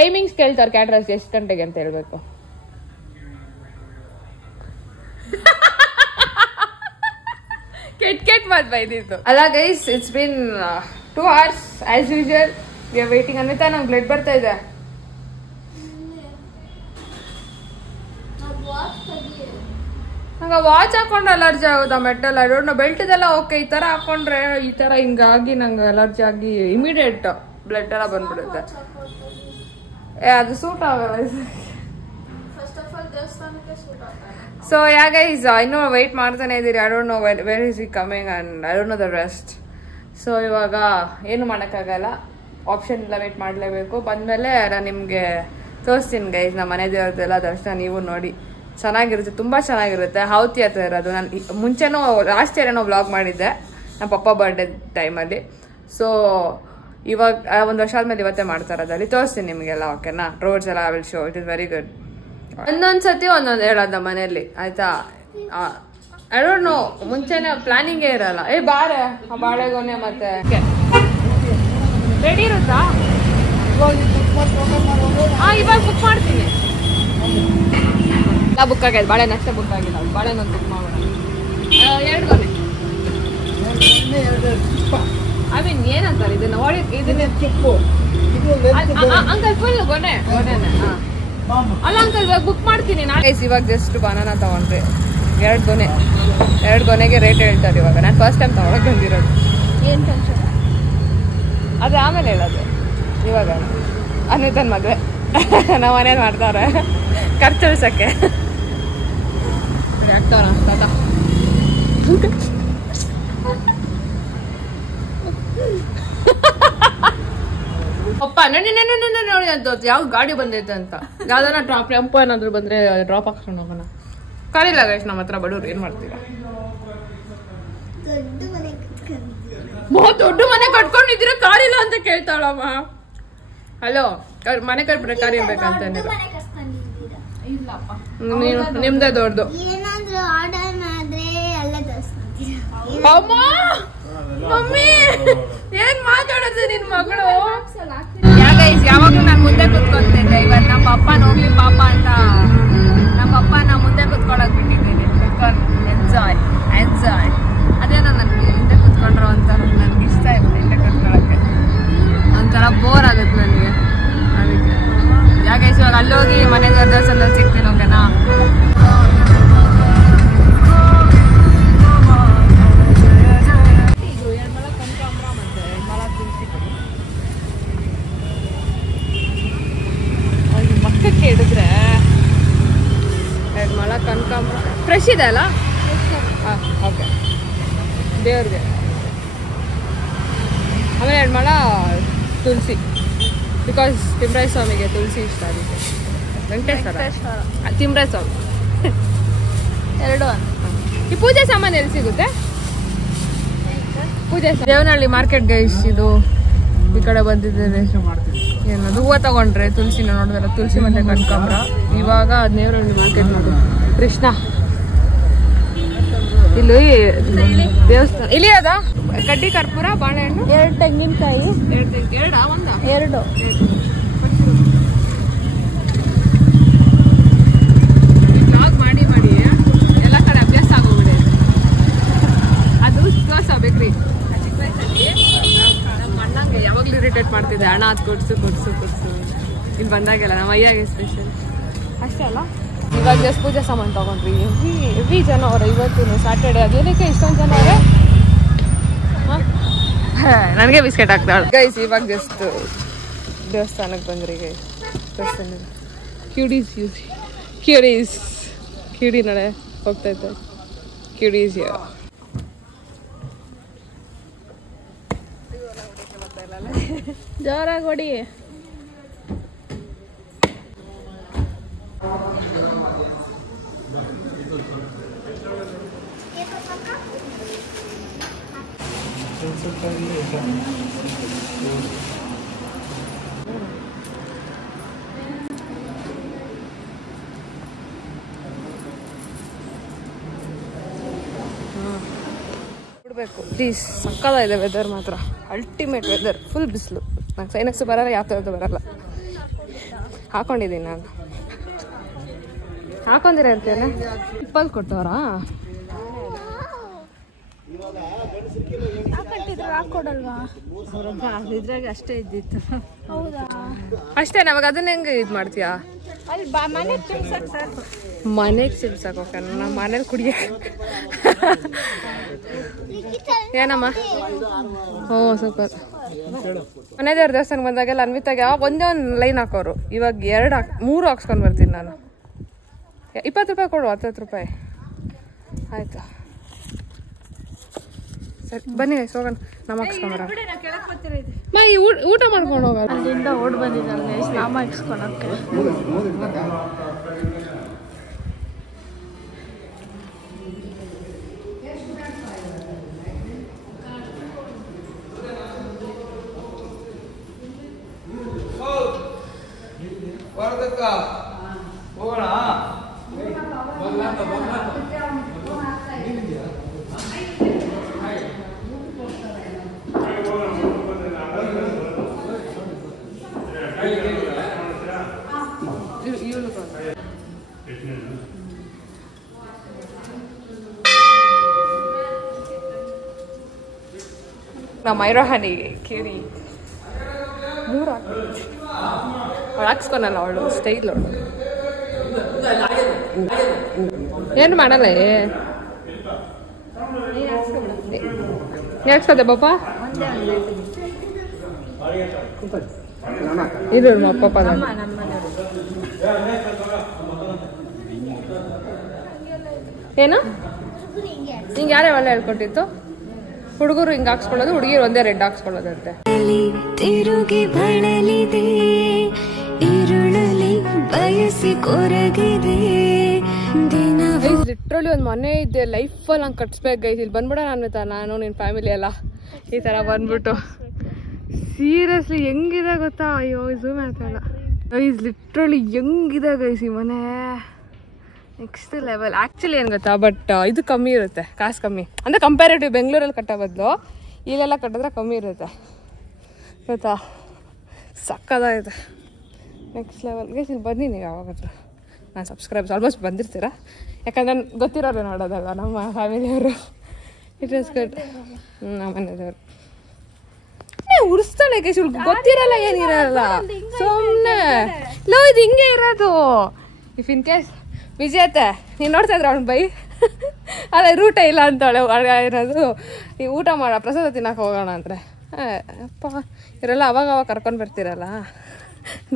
ಟೈಮಿಂಗ್ಸ್ ಕೇಳ್ತಾರೆ ಕ್ಯಾಟ್ರರ್ಸ್, ಎಷ್ಟು ಗಂಟೆಗೆ ಅಂತ ಹೇಳ್ಬೇಕು. ಕೆಟ್ ಮಾತು ಬೈದಿತ್ತು ಅಲ್ಲ guys. It's been 2 hours as usual. We are waiting. Anvita, ನಂಗೆ ಬ್ಲಡ್ ಬರ್ತಾ ಇದೆ. ನಂಗೆ ವಾಚ್ ಹಾಕೊಂಡ್ರೆ ಅಲರ್ಜಿ ಆಗೋದಾ metal? I don't know. Belt ಇದೆಲ್ಲ ಓಕೆ, ಈ ತರ ಹಾಕೊಂಡ್ರೆ ಈ ತರ ಹಿಂಗಾಗಿ ನಂಗೆ ಅಲರ್ಜಿ ಆಗಿ ಇಮಿಡಿಯೇಟ್ ಬ್ಲಡ್ ಎಲ್ಲ ಬಂದ್ಬಿಡುತ್ತೆ. ಅದು ಸೂಟ್ ಆಗಲ್ಲ. ಸೊ ಗೈಸ್, ಇನ್ನೂ ವೆಯ್ಟ್ ಮಾಡ್ತಾನೆ ಇದ್ದೀರಿ. I don't no where is he coming and I don't know the rest. So ಇವಾಗ ಏನು ಮಾಡೋಕ್ಕಾಗಲ್ಲ, ಆಪ್ಷನ್ ಎಲ್ಲ ವೆಯ್ಟ್ ಮಾಡಲೇಬೇಕು. ಬಂದಮೇಲೆ ನಾನು ನಿಮಗೆ ತೋರಿಸ್ತೀನಿ ಗೈಸ್ ನಮ್ಮ ಮನೆ ದೇವ್ರದ್ದೆಲ್ಲ ದರ್ಶನ. ನೀವು ನೋಡಿ, ಚೆನ್ನಾಗಿರುತ್ತೆ, ತುಂಬ ಚೆನ್ನಾಗಿರುತ್ತೆ. ಹೌತಿ ಹತ್ರ ಇರೋದು. ನಾನು ಮುಂಚೆನೂ ಲಾಸ್ಟ್ ಇಯರ್ ಏನೋ ವ್ಲಾಗ್ ಮಾಡಿದ್ದೆ ನಮ್ಮ ಪಪ್ಪ ಬರ್ಡೇ ಟೈಮಲ್ಲಿ. ಸೊ ಇವಾಗ 1 ವರ್ಷ ಆದ್ಮೇಲೆ ಇವತ್ತೇ ಮಾಡ್ತಾ ಇರೋದಲ್ಲಿ. ತೋರಿಸ್ತೀನಿ ನಿಮಗೆಲ್ಲ, ಓಕೆನಾ? ರೋಡ್ಸ್ ಎಲ್ಲ I will show. It is very good. ಒಂದೊಂದ್ಸತಿ ಒಂದೊಂದು ಹೇಳೋದು ನಮ್ಮ ಮನೆಯಲ್ಲಿ, ಆಯ್ತಾ? ಐ ಡೋಂಟ್ ನೋ, ಮುಂಚೆನೆ ಪ್ಲಾನಿಂಗೇ ಇರಲ್ಲ. ಬಾರೆ ಬಾಳೆಗೊನೆ ಮತ್ತೆ ರೆಡಿ ಇರುತ್ತಾ? ಇವಾಗ ಬುಕ್ ಮಾಡ್ತೀನಿ. ಎಲ್ಲ ಬುಕ್ ಆಗೈತೆ. ಬಾಳೆನ ಅಷ್ಟೇ ಬುಕ್ ಆಗಿಲ್ಲ. ಬಾಳೆನೊಂದು ಬುಕ್ ಮಾಡೋಣ. 2 ಗೊನೆ. ಐ ಮೀನ್ ಏನಂತಾರೆ ಇದನ್ನ? ಇದನ್ನ ಅಂಕಲ್ ಫುಲ್ ಗೊನೆ. ಅಲ್ಲ ಅಂಕಲ್, ಇವಾಗ ಬುಕ್ ಮಾಡ್ತೀನಿ ನಾನು. ಇವಾಗ ಜಸ್ಟ್ ಬನಾನಾ ತಗೊಂಡ್ರಿ 2 ಗೊನೆಗೆ ರೇಟ್ ಹೇಳ್ತಾರೆ ಇವಾಗ. ನಾನು ಫಸ್ಟ್ ಟೈಮ್ ತಗೊಳಕ್ ಬಂದಿರೋದು. ಏನು ಟೆನ್ಷನ್? ಅದು ಆಮೇಲೆ ಹೇಳೋದು. ಇವಾಗ ಅನ್ವಿತನ್ ಮದುವೆ ನಮ್ಮ ಮನೇಲಿ ಮಾಡ್ತಾವ್ರೆ ಖರ್ಚು ಉಳ್ಸಕ್ಕೆ. ಆಗ್ತಾವ್ರ ತಾತ ಅಪ್ಪ ನೋಡಿ ಅಂತ ಯಾವ ಗಾಡಿ ಬಂದೈತೆ ಅಂತ. ಯಾವ್ದಾರ ಟೆಂಪೋ ಏನಾದ್ರು ಬಂದ್ರೆ ಡ್ರಾಪ್ ಹಾಕ್ಸ್ಕೊಂಡು ಹೋಗೋಣ. ಕರೀಲ್ಲ ಗೈಸ್, ನಮ್ಮ ಹತ್ರ ಬಡವ್ರು ಏನ್ ಮಾಡ್ತೀರಾ? ದೊಡ್ಡ ಮನೆ ಕಟ್ಕೊಂಡಿದ್ದೀರ, ಕಾರಿಲ್ಲ ಅಂತ ಕೇಳ್ತಾಳಮ್ಮ. ಹಲೋ, ಮನೆ ಕಟ್ಬಿಟ್ರೆ ಕಾರ್ ಇರ್ಬೇಕಂತ ನಿಮ್ದೇ ದೊಡ್ಡದು. ಮಮ್ಮಿ ಏನ್ ಮಾತಾಡೋದು ನಿನ್ ಮಗಳು? ಗೈಸ್ ಯಾವಾಗಲೂ ನಾನು ಮುಂದೆ ಕುತ್ಕೊಂತಿದ್ದೆ, ಇವತ್ತು ನಮ್ಮ ಪಪ್ಪನ ಹೋಗ್ಲಿ ಪಾಪ ಅಂತ ನಮ್ಮ ಪಪ್ಪ ನಾ ಮುಂದೆ ಕುತ್ಕೊಳ್ಳೋಕೆ ಬಿಟ್ಟಿದ್ದೀನಿ. ಎಂಜಾಯ್ ಅದೇನೋ ನನಗೆ ಹಿಂದೆ ಕುತ್ಕೊಂಡ್ರು ಒಂಥರ ನನಗೆ ಇಷ್ಟ ಇಲ್ಲ ಹಿಂದೆ ಕುತ್ಕೊಳ್ಳೋಕ್ಕೆ, ಒಂಥರ ಬೋರ್ ಆಗುತ್ತೆ ನನಗೆ. ಅದಕ್ಕೆ ಯಾಕೆ ಇವಾಗ ಅಲ್ಲೋಗಿ ಮನೆ ದೇವಸ್ಥಾನದಲ್ಲಿ ಸಿಗ್ತೀನಿ ಓಕೆನಾ. ಮಕ್ಕಕ್ಕೆ ಹಿಡಿದ್ರೆ ಎರಡು ಮಳ ಕನಕಾಂಬರ ಫ್ರೆಶ್ ಇದೆ ಅಲ್ಲ. ಹಾಂ ಓಕೆ ದೇವ್ರಿಗೆ. ಆಮೇಲೆ ಎರಡು ಮಳ ತುಳಸಿ, ಬಿಕಾಸ್ ತಿಮ್ರಾಯ ಸ್ವಾಮಿಗೆ ತುಳಸಿ ಇಷ್ಟ. ಅದಕ್ಕೆ ವೆಂಕಟೇಶ್ವರ ತಿಮ್ರಾಯ ಸ್ವಾಮಿ ಎರಡು. ಈ ಪೂಜೆ ಸಾಮಾನು ಎಲ್ಲಿ ಸಿಗುತ್ತೆ? ಪೂಜೆ ದೇವನಹಳ್ಳಿ ಮಾರ್ಕೆಟ್ ಗೈಸ್. ಇದು ಈ ಕಡೆ ಬಂದಿದ್ದೇನೆ. ಏನದು ಹೂವು ತಗೊಂಡ್ರೆ ತುಳಸಿನ ನೋಡಿದ್ರೆ ತುಳಸಿ ಮತ್ತೆ ಕನಕಾಂಬರ. ಇವಾಗ ದೇವನಹಳ್ಳಿ ಮಾರ್ಕೆಟ್ ನೋಡು. ಕೃಷ್ಣ ಇಲ್ಲಿ ದೇವಸ್ಥಾನ ಇಲ್ಲಿ ಅದ ಕಡ್ಡಿ ಕರ್ಪೂರ ಬಾಳೆಹಣ್ಣು 2 ತೆಂಗಿನಕಾಯಿ. 2 ಮಾಡಿ ಮಾಡಿ ಎಲ್ಲ ಕಡೆ ಅಭ್ಯಾಸ ಆಗೋಗ್ಬಿಡೆ. ಅದು ದೋಸೆ ಬೇಕ್ರಿ ಚಿಕ್ಕ ವಯಸ್ಸಲ್ಲಿ ನಮ್ಮ ಅಣ್ಣಂಗೆ ಯಾವಾಗಲೂ ಇರಿಟೇಟ್ ಮಾಡ್ತಿದ್ದೆ, ಹಣ ಅದು ಕೊಡ್ಸು ಇಲ್ಲಿ ಬಂದಾಗೆಲ್ಲ ನಮ್ಮ ಅಯ್ಯಾಗೆ ಸ್ಪೆಷಲ್ ಅಷ್ಟೇ ಅಲ್ಲ. ಇವಾಗ ಜಸ್ಟ್ ಪೂಜೆ ಸಾಮಾನು ತಗೊಂಡ್ರಿ. ಎವ್ರಿ ಜನ ಅವರ ಇವತ್ತು ಸ್ಯಾಟರ್ಡೆ. ಅದೇನಕ್ಕೆ ಇಷ್ಟೊಂದು ಜನ ಅವರೇ? ನನಗೆ ಬಿಸ್ಕೆಟ್ ಹಾಕ್ತಾಳೆ ಗೈಸ್. ಇವಾಗ ಜಸ್ಟ್ ದೇವಸ್ಥಾನಕ್ಕೆ ಬಂದ್ರಿ ಗೈಸ್. ಕ್ಯೂಡಿ ನಡೆ ಹೋಗ್ತೈತೆ. ಕ್ಯೂಡೀಸ್ ಜೋರಾಗಿ ಹೊಡಿ. ಬಿಡ್ಬೇಕು ಪ್ಲೀಸ್. ಸಕ್ಕದ ಇದೆ ವೆದರ್ ಮಾತ್ರ, ಅಲ್ಟಿಮೇಟ್ ವೆದರ್. ಫುಲ್ ಬಿಸಿಲು. ನಂಗೆ ಸೈನಕ್ಸು ಬರಲ್ಲ, ಯಾವ ಥರದ್ದು ಬರಲ್ಲ. ಹಾಕೊಂಡಿದ್ದೀನಿ ನಾನು. ಹಾಕೊಂಡಿರ ಅಂತೇನೆ. 20 ಕೊಟ್ಟವರಾ? ಹಾಕೊಡಲ್ವಾ? ಇದ್ರಾಗ ಅಷ್ಟೇ ಇದ್ದಿತ್ತು. ಹೌದಾ? ಅಷ್ಟೇ. ನಮಗೆ ಅದನ್ನ ಹೆಂಗೆ ಇದು ಮಾಡ್ತೀಯಾ? ಅಲ್ಲಿ ಮನೆಗೆ ಚಿಮ್ಸಕ್ ಸಾಕು. ಮನೆಗೆ ಸಿಮ್ಸಕ್ ಹೋಗ ನಮ್ಮ ಮನೇಲಿ ಕುಡಿಯಕ್ಕೆ. ಏನಮ್ಮ? ಹ್ಞೂ ಸೂಪರ್. ಮನೆ ದೇವ್ರ ದೇವಸ್ಥಾನಕ್ಕೆ ಬಂದಾಗೆಲ್ಲ ಅನ್ವಿತಾಗ ಒಂದೇ ಒಂದು ಲೈನ್ ಹಾಕೋರು. ಇವಾಗ 3 ಹಾಕ್ಸ್ಕೊಂಡು ಬರ್ತೀನಿ ನಾನು. 20 ರೂಪಾಯಿ ಕೊಡು. 10 ರೂಪಾಯಿ ಆಯ್ತಾ? ಸರಿ ಬನ್ನಿ ಹೋಗೋಣ. ನಮ್ಮ ಹಾಕ್ಸ್ಕೊಂಬರ ಊಟ ಮಾಡ್ಕೊಂಡು ಹೋಗೋಣ. ಅಲ್ಲಿಂದ ಓಡ್ ಬಂದಿದ್ದಾನೆ ನಾಮ ಇಕ್ಸ್ಕೊಳಕ್ಕೆ. ನಮ್ಮ ಐರೋಹನಿ ಕೇಳಿ 3 ಅವಳು ಹಾಕ್ಸ್ಕೊನಲ್ಲ. ಅವಳು ಸ್ಟೈಲ್ ಅವಳು ಏನು ಮಾಡಲ್ಲ. ಹಾಕ್ಸ್ಕೊದೆ ಪಾಪ. ಇದು ಪಾಪ ಏನು ಹಿಂಗೆ ಯಾರೇ ಒಳ್ಳೆ ಹೇಳ್ಕೊಟ್ಟಿತ್ತು? ಹುಡುಗರು ಹಿಂಗೆ ಹಾಕ್ಸ್ಕೊಳ್ಳೋದು, ಹುಡುಗಿರು ಒಂದೇ ರೆಡ್ ಹಾಕ್ಸ್ಕೊಳ್ಳೋದಂತೆ. ತಿರುಗಿ ಬಳಲಿದೆ ಈರುಳಲಿ ಬಯಸಿ ಕೊರಗಿದೆ ದಿನ. ಲಿಟ್ರಲಿ ಒಂದು ಮನೆ ಇದೆ ಲೈಫಲ್ಲಿ ಹಂಗೆ ಕಟ್ಸ್ಬೇಕು ಗೈಸ್. ಇಲ್ಲಿ ಬಂದ್ಬಿಡೋಣ ಅನ್ವಿತಾ, ನಾನು ನಿನ್ನ ಫ್ಯಾಮಿಲಿ ಎಲ್ಲ ಈ ಥರ ಬಂದ್ಬಿಟ್ಟು. ಸೀರಿಯಸ್ಲಿ ಹೆಂಗಿದೆ ಗೊತ್ತಾ? ಅಯ್ಯೋ ಝೂಮ್ ಆಗ್ತಾಯಿಲ್ಲ ಗೈಸ್. ಲಿಟ್ರಲಿ ಹೆಂಗಿದೆ ಗೈಸ್ ಈ ಮನೆ. Next level. ಆ್ಯಕ್ಚುಲಿ ಏನು ಗೊತ್ತಾ, ಬಟ್ ಇದು ಕಮ್ಮಿ ಇರುತ್ತೆ, ಕಾಸು ಕಮ್ಮಿ ಅಂದರೆ ಕಂಪ್ಯಾರಿಟಿವ್ ಬೆಂಗಳೂರಲ್ಲಿ ಕಟ್ಟೋ ಬದಲು ಇಲ್ಲೆಲ್ಲ ಕಟ್ಟಿದ್ರೆ ಕಮ್ಮಿ ಇರುತ್ತೆ ಗೊತ್ತಾ. ಸಕ್ಕದಾಗಿದೆ, ನೆಕ್ಸ್ಟ್ ಲೆವೆಲ್ಗೆ. ಇಲ್ಲಿ ಬನ್ನಿ ನೀವು ಯಾವಾಗಾದ್ರೂ. ನಾನು ಸಬ್ಸ್ಕ್ರೈಬ್ಸ್ ಆಲ್ಮೋಸ್ಟ್ ಬಂದಿರ್ತೀರಾ, ಯಾಕಂದ್ರೆ ನಾನು ಗೊತ್ತಿರೋರು ನೋಡೋದಲ್ವ ನಮ್ಮ ಫ್ಯಾಮಿಲಿಯವರು. It was good. ನಮ್ಮ ಮನೆಯವರು ಉರಿಸ್ತಾಳೆ ಗೈಸ್, ಗೊತ್ತಿರಲ್ಲ ಏನಿರಲ್ಲ, ಸುಮ್ಮನೆ ಲೋ ಇದು ಹಿಂಗೆ ಇರೋದು. ಇಫ್ ಇನ್ ಕೇಸ್ ವಿಜಯತೆ ನೀನು ನೋಡ್ತಾ ಇದ್ರೆ ಅವ್ನು ಬೈ ಅಲ್ಲ ರೂಟೇ ಇಲ್ಲ ಅಂತಾಳೆ ಇರೋದು. ಈ ಊಟ ಮಾಡ ಪ್ರಸಾದ ತಿನ್ನಕ್ಕೆ ಹೋಗೋಣ ಅಂದರೆ ಅಪ್ಪ ಇವರೆಲ್ಲ ಅವಾಗ ಕರ್ಕೊಂಡು ಬರ್ತೀರಲ್ಲ,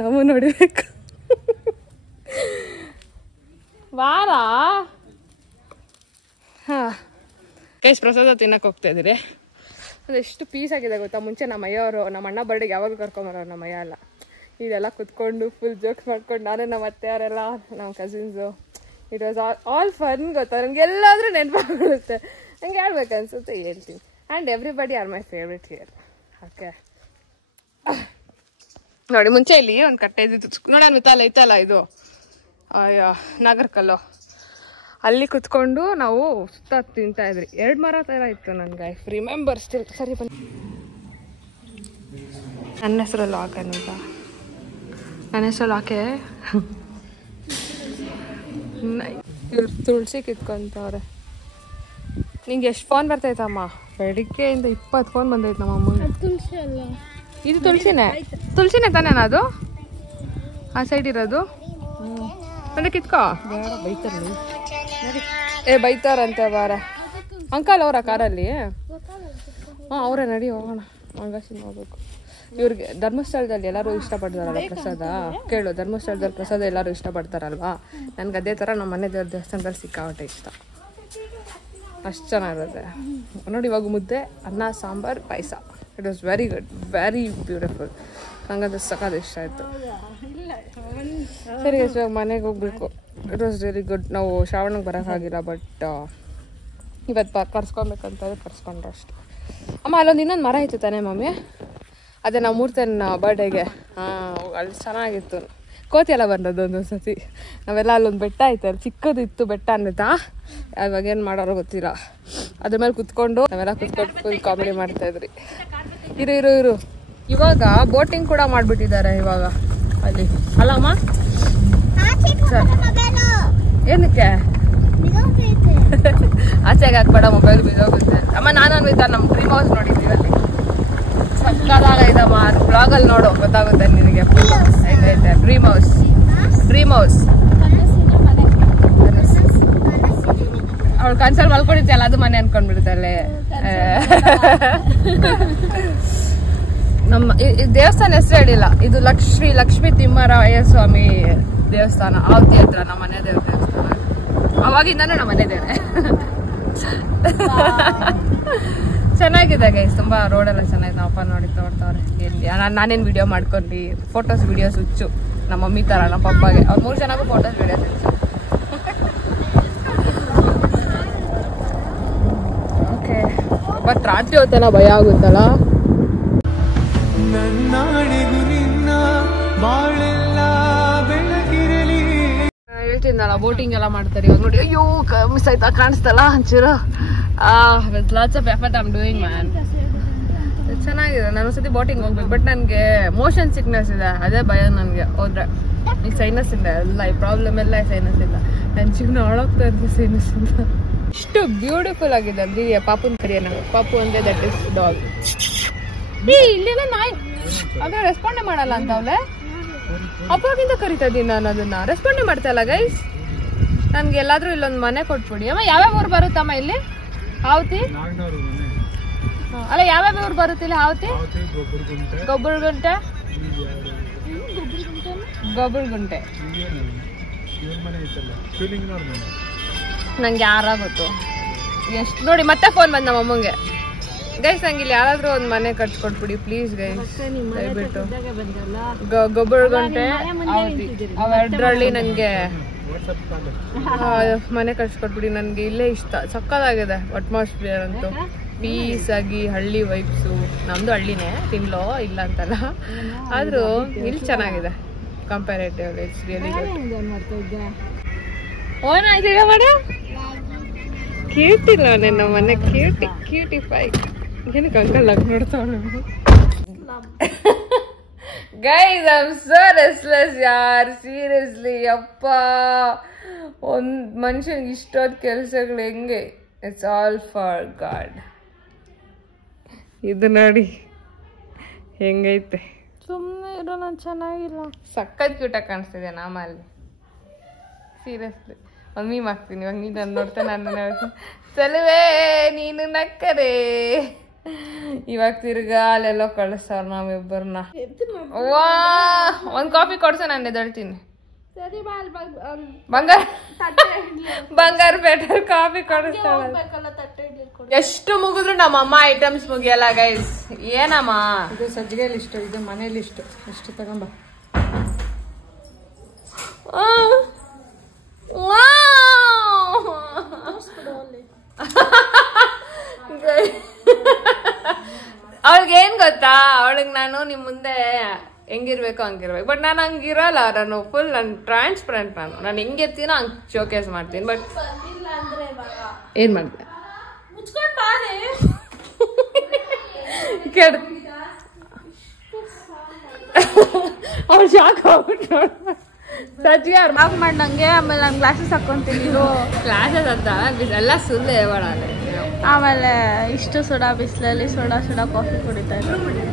ನಾವು ನೋಡಿಬೇಕು. ವಾರ ಹಾಂ ಗೈಸ್ ಪ್ರಸಾದ ತಿನ್ನಕ್ಕೆ ಹೋಗ್ತಾ ಇದ್ದೀರಿ. ಅದೆಷ್ಟು ಪೀಸ್ ಆಗಿದೆ ಗೊತ್ತಾ. ಮುಂಚೆ ನಮ್ಮ ಅಯ್ಯವರು ನಮ್ಮ ಅಣ್ಣ ಬರ್ಡೆಗೆ ಯಾವಾಗಲೂ ಕರ್ಕೊಂಬರೋರು ನಮ್ಮ ಅಯ್ಯ ಎಲ್ಲ. ಇದೆಲ್ಲ ಕುತ್ಕೊಂಡು ಫುಲ್ ಜೋಕ್ಸ್ ಮಾಡ್ಕೊಂಡು ನಾನೇ ನಮ್ಮ ಅತ್ತೆಯವರೆಲ್ಲ ನಮ್ಮ cousins. It was all fun ಗೊತ್ತಾ. ನನಗೆ ಎಲ್ಲಾದರೂ ನೆನಪಾಗುತ್ತೆ, ನಂಗೆ ಹೇಳ್ಬೇಕು ಅನ್ಸುತ್ತೆ ಹೇಳ್ತೀನಿ. And everybody are my favourite here. Okay ನೋಡಿ, ಮುಂಚೆ ಇಲ್ಲಿ ಒಂದು ಕಟ್ಟೆ ಇದ್ದಿತ್ತು ನೋಡೋಣ, ಇತ್ತಲ್ಲ ಇದು ನಾಗರ್ಕಲ್ಲು, ಅಲ್ಲಿ ಕುತ್ಕೊಂಡು ನಾವು ಸುತ್ತ ತಿಂತಾ ಇದ್ರಿ. 2 ಮರ ಥರ ಇತ್ತು ನನಗೆ, ಐ ರಿಮೆಂಬರ್ ಸ್ಟಿಲ್. ಸರಿ ಬನ್ನಿ. ನನ್ನ ಹೆಸರು ಲಾಕ್ ಅಂತ. ನನ್ನ ಹೆಸರು ಲಾಕೆ. ಇವ್ರು ತುಳಸಿ ಕಿತ್ಕೊಂತವ್ರೆ. ನಿಂಗೆ ಎಷ್ಟು ಫೋನ್ ಬರ್ತೈತಮ್ಮ? ಬೆಳಿಗ್ಗೆಯಿಂದ 20 ಫೋನ್ ಬಂದೈತೆ ನಮ್ಮ ಅಮ್ಮಂಗೆ. ತುಳಸಿ ಅಲ್ಲ ಇದು ತುಳಸಿನೇ ತಾನೇ ಅದು ಆ ಸೈಡ್ ಇರೋದು. ಮತ್ತೆ ಕಿತ್ಕೋ. ಬೈತಾರಂತೆ ಬಾರ ಅಂಕಲ್ ಅವರ ಕಾರಲ್ಲಿ. ಹಾಂ ಅವರೇ, ನಡಿ ಹೋಗೋಣ. ಮಂಗಾಸಿ ನೋಡ್ಬೇಕು. ಇವ್ರಿಗೆ ಧರ್ಮಸ್ಥಳದಲ್ಲಿ ಎಲ್ಲರೂ ಇಷ್ಟಪಡ್ತಾರಲ್ಲ ಪ್ರಸಾದ. ಕೇಳು, ಧರ್ಮಸ್ಥಳದಲ್ಲಿ ಪ್ರಸಾದ ಎಲ್ಲರೂ ಇಷ್ಟಪಡ್ತಾರಲ್ವಾ. ನನಗೆ ಅದೇ ಥರ ನಮ್ಮ ಮನೆ ದೇವ್ರ ದೇವಸ್ಥಾನದಲ್ಲಿ ಸಿಕ್ಕಾಪಟ್ಟೆ ಇಷ್ಟ. ಅಷ್ಟು ಚೆನ್ನಾಗಿರುತ್ತೆ ನೋಡಿ. ಇವಾಗ ಮುದ್ದೆ, ಅನ್ನ, ಸಾಂಬಾರು, ಪಾಯಸ. It was very good, very beautiful. ನಂಗದು ಸಖತ್ ಇಷ್ಟ ಆಯಿತು. ಸರಿ ಇವಾಗ ಮನೆಗೆ ಹೋಗ್ಬೇಕು. It was very good. ನಾವು ಶ್ರಾವಣಕ್ಕೆ ಬರೋಕ್ಕಾಗಿಲ್ಲ, ಬಟ್ ಇವತ್ತು ಕರ್ಸ್ಕೊಬೇಕಂತಂದ್ರೆ ಕರ್ಸ್ಕೊಂಡ್ರು ಅಷ್ಟು. ಅಮ್ಮ ಅಲ್ಲೊಂದು ಇನ್ನೊಂದು ಮರ ಇತ್ತು ತಾನೇ ಮಮ್ಮಿ? ಅದೇ ನಾವು ಮೂರ್ತನ ಬರ್ಡೇಗೆ. ಹಾಂ, ಅಲ್ಲಿ ಚೆನ್ನಾಗಿತ್ತು. ಕೋತಿ ಎಲ್ಲ ಬಂದದ್ದು ಒಂದೊಂದು ಸತಿ. ನಾವೆಲ್ಲ ಅಲ್ಲೊಂದು ಬೆಟ್ಟ ಐತೆ, ಅಲ್ಲಿ ಚಿಕ್ಕದಿತ್ತು ಬೆಟ್ಟ ಅನ್ನಿತಾ. ಇವಾಗ ಏನು ಮಾಡೋರೋ ಗೊತ್ತಿಲ್ಲ. ಅದ್ರ ಮೇಲೆ ಕುತ್ಕೊಂಡು ನಾವೆಲ್ಲ ಕುತ್ಕೊಂಡು ಫುಲ್ ಕಾಮಿಡಿ ಮಾಡ್ತಾಯಿದ್ರಿ. ಇರು ಇವಾಗ ಬೋಟಿಂಗ್ ಕೂಡ ಮಾಡಿಬಿಟ್ಟಿದ್ದಾರೆ ಇವಾಗ ಅಲ್ಲಿ, ಅಲ್ಲಮ್ಮ? ಏನಕ್ಕೆ ಆಚೆಗೆ ಹಾಕ್ಬೇಡ, ಮೊಬೈಲ್ ಬಿದ್ದೋಗುತ್ತೆ. ಅಮ್ಮ ನಾನು ಅನ್ವಿತಾ ನಮ್ಮ ಡ್ರೀಮ್ ಹೌಸ್ ನೋಡಿದ್ದೀವಿ ಅಲ್ಲಿ. ಸಕ್ಕದಾಗೈತಮ್ಮ, ಬ್ಲಾಗಲ್ಲಿ ನೋಡು ಗೊತ್ತಾಗುತ್ತೆ ನಿನಗೆ. ಹೆಂಗೈತೆ ಡ್ರೀಮ್ ಹೌಸ್. ಅವಳು ಕನ್ಸಲ್ಲಿ ಮಲ್ಕೊಂಡಿದ್ದಲ್ಲ, ಅದು ಮನೆ ಅನ್ಕೊಂಡ್ಬಿಡ್ತಲ್ಲೇ. ನಮ್ಮ ದೇವಸ್ಥಾನ ಹೆಸರು ಹೇಳಿಲ್ಲ. ಇದು ಲಕ್ಷ್ಮೀ ತಿಮ್ಮರಾಯ ಸ್ವಾಮಿ ದೇವಸ್ಥಾನ, ಆವತಿ ಹತ್ರ ನಮ್ಮ ಮನೆ ದೇವ್ರ ದೇವಸ್ಥಾನ. ಅವಾಗಿಂದಾನು ನಮ್ಮ ಮನೆ ದೇವ್ರೆ. ಚೆನ್ನಾಗಿದೆ ಗೈಸ್, ತುಂಬ ರೋಡೆಲ್ಲ ಚೆನ್ನಾಗಿದೆ. ನಮ್ಮ ಅಪ್ಪ ನೋಡಿ ತೋಡ್ತವ್ರೆ. ಎಲ್ಲಿ ನಾನೇನು ವಿಡಿಯೋ ಮಾಡ್ಕೊಂಡು ವೀಡಿಯೋಸ್ ಹುಚ್ಚು ನಮ್ಮ ಮಮ್ಮಿ ಥರ ನಮ್ಮ ಪಪ್ಪಗೆ. ಅವ್ರು 3 ಜನಕ್ಕೂ ಫೋಟೋಸ್ ವೀಡಿಯೋಸ್ ಹುಚ್ಚು. ಓಕೆ, ಬಟ್ ರಾತ್ರಿ ಹೊತ್ತೆಲ್ಲ ಭಯ ಆಗುತ್ತಲ್ಲ. ಹೇಳ್ತಿದ್ದಲ್ಲ ಬೋಟಿಂಗ್ ಎಲ್ಲ ಮಾಡ್ತಾರೆ ಇವಾಗ ನೋಡಿ. ಅಯ್ಯೋ ಮಿಸ್ ಆಯ್ತಾ, ಕಾಣಿಸ್ತಲ್ಲ ಒಂಚೂರು. Lots of effort I am doing man. ಚೆನ್ನಾಗಿದೆ. ನಾನು ಒಂದ್ಸತಿ ಬೋಟಿಂಗ್ ಹೋಗ್ಬೇಕು, ಬಟ್ ನನಗೆ ಮೋಷನ್ ಸಿಕ್ನೆಸ್ ಇದೆ, ಅದೇ ಭಯ ನನಗೆ ಹೋದ್ರೆ. ಈಗ ಸೈನಸ್ ಇಲ್ಲ, ಎಲ್ಲ ಈ ಪ್ರಾಬ್ಲಮ್ ಎಲ್ಲ ಸೈನಸ್ ಇಲ್ಲ. ನನ್ನ ಜೀವನ ಹಾಳಾಗ್ತಾ ಇದ್ದೆ ಸೈನಸ್ ಇಂದ. ಇಷ್ಟು ಬ್ಯೂಟಿಫುಲ್ ಆಗಿದೆ ಅಲ್ಲಿ. ಪಾಪುನ್ ಕರಿಯೋಣ, ಪಾಪು ಅಂದ್ರೆ ದಟ್ ಇಸ್ ಡಾಗ್. ಇಲ್ಲೆಲ್ಲ ನಾಯಿ ಅದ್ರ ರೆಸ್ಪಾಂಡೇ ಮಾಡಲ್ಲ ಅಂತ ಅವಳೆ. ಅಪ್ಪಗಿಂತ ಕರಿತಾ ಇದ್ದೀನಿ ನಾನು, ಅದನ್ನ ರೆಸ್ಪಾಂಡೇ ಮಾಡ್ತಾ ಇಲ್ಲ ಗೈಸ್. ನನ್ಗೆ ಎಲ್ಲಾದ್ರೂ ಇಲ್ಲೊಂದು ಮನೆ ಕೊಟ್ಬಿಡಿ. ಅಮ್ಮ ಯಾವ್ಯಾವ ಊರು ಬರುತ್ತಮ್ಮ ಇಲ್ಲಿ? ಆವತಿ ಅಲ್ಲ, ಯಾವ್ಯಾವ ಊರು ಬರುತ್ತಿಲ್ಲ? ಆವತಿ, ಗೊಬ್ಬರಗುಂಟೆ, ನಂಗೆ ಯಾರ ಗೊತ್ತು ಎಷ್ಟು ನೋಡಿ. ಮತ್ತೆ ಫೋನ್ ಬಂದ ನಮ್ಮ ಅಮ್ಮಂಗೆ. ಗೈಸ್ ನಂಗೆ ಇಲ್ಲಿ ಯಾರಾದ್ರೂ ಒಂದು ಮನೆ ಕಟ್ಸ್ಕೊಟ್ಬಿಡಿ ಪ್ಲೀಸ್ ಗೈಸ್, ದಯವಿಟ್ಟು. ಗೊಬ್ಬರಗುಂಟೆ, ಆವತಿ, ಅವೆರಡರಲ್ಲಿ ನನಗೆ ಮನೆ ಕಟ್ಸ್ಕೊಟ್ಬಿಡಿ. ನನಗೆ ಇಲ್ಲೇ ಇಷ್ಟ, ಸಕ್ಕದಾಗಿದೆ ಅಟ್ಮಾಸ್ಫಿಯರ್ ಅಂತೂ. ಪೀಸ್ ಆಗಿ ಹಳ್ಳಿ ವೈಬ್ಸು. ನಮ್ದು ಹಳ್ಳಿನೇ, ತಿನ್ಲೋ ಇಲ್ಲ ಅಂತಲ್ಲ, ಆದ್ರೂ ಇಲ್ಲಿ ಚೆನ್ನಾಗಿದೆ comparatively. It's really good. On ಆಯ್ತೀಗ ಮೇಡಮ್? ಕ್ಯೂಟಿಲ್ಲ ನನ್ನ ಮನೆ, ಕ್ಯೂಟಿಫೈ. ಏನಕ್ಕೆ ಅಂಕಲ್ ಲಗ್ ನೋಡ್ತಾವ? Guys I am so restless ಯಾರ್, ಸೀರಿಯಸ್ಲಿ. ಅಪ್ಪ, ಒಂದ್ ಮನುಷ್ಯನಿಗೆ ಇಷ್ಟೊಂದು ಕೆಲಸಗಳು ಹೆಂಗೆ? It's all for God. ಇದು ನೋಡಿ ಹೆಂಗೈತೆ. ಸುಮ್ಮನೆ ಇರೋ, ನಾನು ಚೆನ್ನಾಗಿಲ್ಲ. ಸಖತ್ ಕ್ಯೂಟಾಗಿ ಕಾಣಿಸ್ತಿದೆ ನಾಮಲ್ಲಿ, ಸೀರಿಯಸ್ಲಿ. ಒಂದು ಮೀಮ್ ಹಾಕ್ತೀನಿ ಇವಾಗ. ನೀನು ನಾನು ನೋಡ್ತಾ ನಾನು ಸಲುವೆ ನೀನು ನಕ್ಕರೆ. ಇವಾಗ ತಿರ್ಗಾ ಅಲ್ಲೆಲ್ಲೋ ಕಳಿಸ್ತಾರ ನಾವಿಬ್ಬರನ್ನ. ವಾ, ಒಂದು ಕಾಫಿ ಕೊಡ್ಸ, ನಾನು ಎದ್ದೇಳ್ತೀನಿ. ಬಂಗಾರ ಪೇಟೆ ಕಾಫಿ ಕೊಡಿಸ್ತಾಳ. ಎಷ್ಟು ಮುಗಿದ್ರು ನಮ್ಮಮ್ಮ ಐಟಮ್ಸ್ ಮುಗಿಯಲ್ಲ ಗೈಸ್. ಏನಮ್ಮ ಇದು ಸಜ್ಜಿಗೆಯಲ್ಲಿ ಇಷ್ಟು, ಇದು ಮನೇಲಿ ಇಷ್ಟು, ಎಷ್ಟು ತಗೊಂಬ. ಅವಳಿಗೆ ಏನ್ ಗೊತ್ತಾ, ಅವಳಿಗೆ ನಾನು ನಿಮ್ ಮುಂದೆ ಹೆಂಗಿರ್ಬೇಕು ಹಂಗಿರ್ಬೇಕು. ಬಟ್ ನಾನು ಹಂಗಿರಲ್ಲ. ನಾನು ಫುಲ್ ಟ್ರಾನ್ಸ್ಪರೆಂಟ್. ನಾನು ಹೆಂಗಿರ್ತೀನೋ ಹಂಗೆ ಶೋಕೇಸ್ ಮಾಡ್ತೀನಿ. ಬಟ್ ಏನ್ ಮಾಡಿದೆ ಕೆಡ್ ಅವ್ಳು ಶಾಕ್ ಹೋಗ್ಬಿಟ್ಟು ನೋಡ. ಸಜ್ಜಿಗೆ ಆಫ್ ಮಾಡ್ದಂಗೆ. ಆಮೇಲೆ ನಾನು ಗ್ಲಾಸಸ್ ಹಾಕೊಂತೀನಿ. ಕ್ಲಾಸಸ್ ಅಂತ ಎಲ್ಲ ಸುಳ್ಳು ಹೇಳ. ಆಮೇಲೆ ಇಷ್ಟು ಸೋಡಾ ಬಿಸಿಲಲ್ಲಿ ಸೋಡಾ ಕಾಫಿ ಕುಡಿತಾ ಇದ್ದೆ.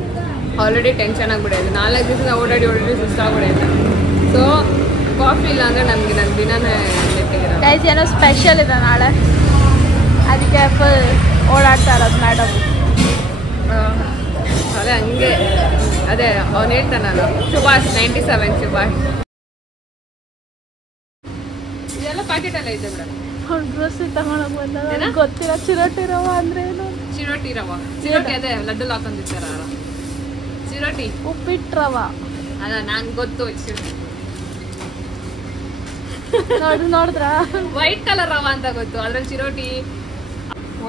Already tension ಆಗಿಬಿಡೈತೆ. 4 ದಿವಸ ಓಡಾಡಿ ಸುಸ್ತಾಗ್ಬಿಡೈತೆ. ಸೊ ಕಾಫಿ ಇಲ್ಲ ಅಂದರೆ ನಮಗೆ ನನ್ನ ದಿನನೇ ನೆಟ್ಟಿಗಿರೋ. ಗೈಸ್, ಏನೋ ಸ್ಪೆಷಲ್ ಇದೆ ನಾಳೆ, ಅದಕ್ಕೆ ಫುಲ್ ಓಡಾಡ್ತಾ ಇರೋದು ಮೇಡಮ್. ಅದೇ ಹಂಗೆ, ಅದೇ ಅವ್ನು ಹೇಳ್ತಾನಲ್ಲ, ಸುಭಾಷ್ 97 ಸುಭಾಷ್. ಇದೆಲ್ಲ ಪ್ಯಾಕೆಟಲ್ಲ ಐತೆ ಮೇಡಮ್. ಅವ್ಳು ಡ್ರೆಸ್ ತಗೊಳಕ್ ಬಂದಾಗ ಗೊತ್ತಿಲ್ಲ. ಚಿರೋಟಿ ರವ ಅಂದ್ರೆ ಏನು? ಚಿರೋಟಿ ರವ, ಚಿರೋಟಿ ಅದೇ ಲಡ್ಡು ಹಾಕೊಂಡಿರ್ತಾರ. ಚಿರೋಟಿ ಉಪ್ಪಿಟ್ಟು ರವ ಅದ ನಾನು ಗೊತ್ತು. ನೋಡಿದ್ರ ವೈಟ್ ಕಲರ್ ರವ ಅಂತ ಗೊತ್ತು. ಅದ್ರಲ್ಲಿ ಚಿರೋಟಿ